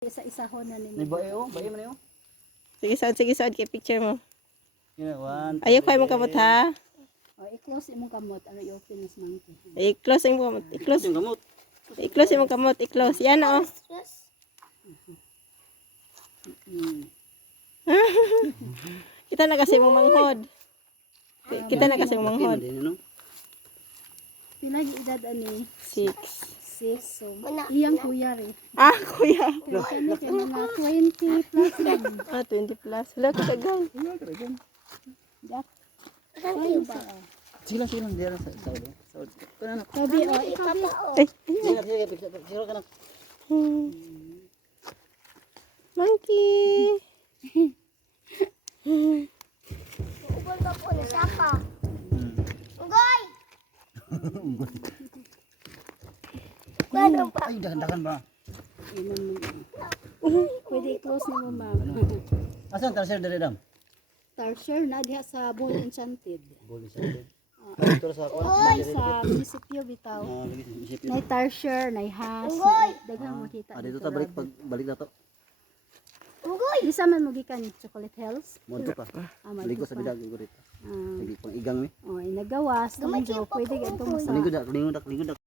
Isa-isahon na May ninyo. bae man yun. Sige sad kay picture mo. One, Ayaw ko imong kamot ha. O, i-close imong kamot. Ano i-open is monkey. I-close imong kamot. I-close. yung gamot. I-close imong kamot. I-close. Yan oh. Kita na kasi mong manghod. Kita na kasi mong manghod. Pila yung edad ani? 6. 6. So, iyang kuya rin. Ah, kuya. Kani kay mga 20 plus lang. Ah, 20 plus. Wala ka kagay. Dak. Kayo ba? Sige lang. Diyan sa ulo. Sa ulo. Kana na. Sabi, o, ikaw di. Ay. Sige ka na. Monkey. Ugol ka po na sapa. Ugol! Gano'n pa? Ay, dahan ba? Inom mo. Pwede i-close ni mo, ma'am. Asan tarsier dere dam? Tarsher na diha sa Bull Enchanted. Boli sa dere. Ito sa ako. Sa munisipyo bitaw. Nay tarsher, nay has. Daghang makita. Dito ta balik pag balik na to. Ugoy! Di sa man mo gikan Chocolate Hills. Monto pa. Ligo sa bidag ligo dito. Lagi pang igang mi. Oh, inagawas, tunjo, pwede ganito mo sa Ligo dak.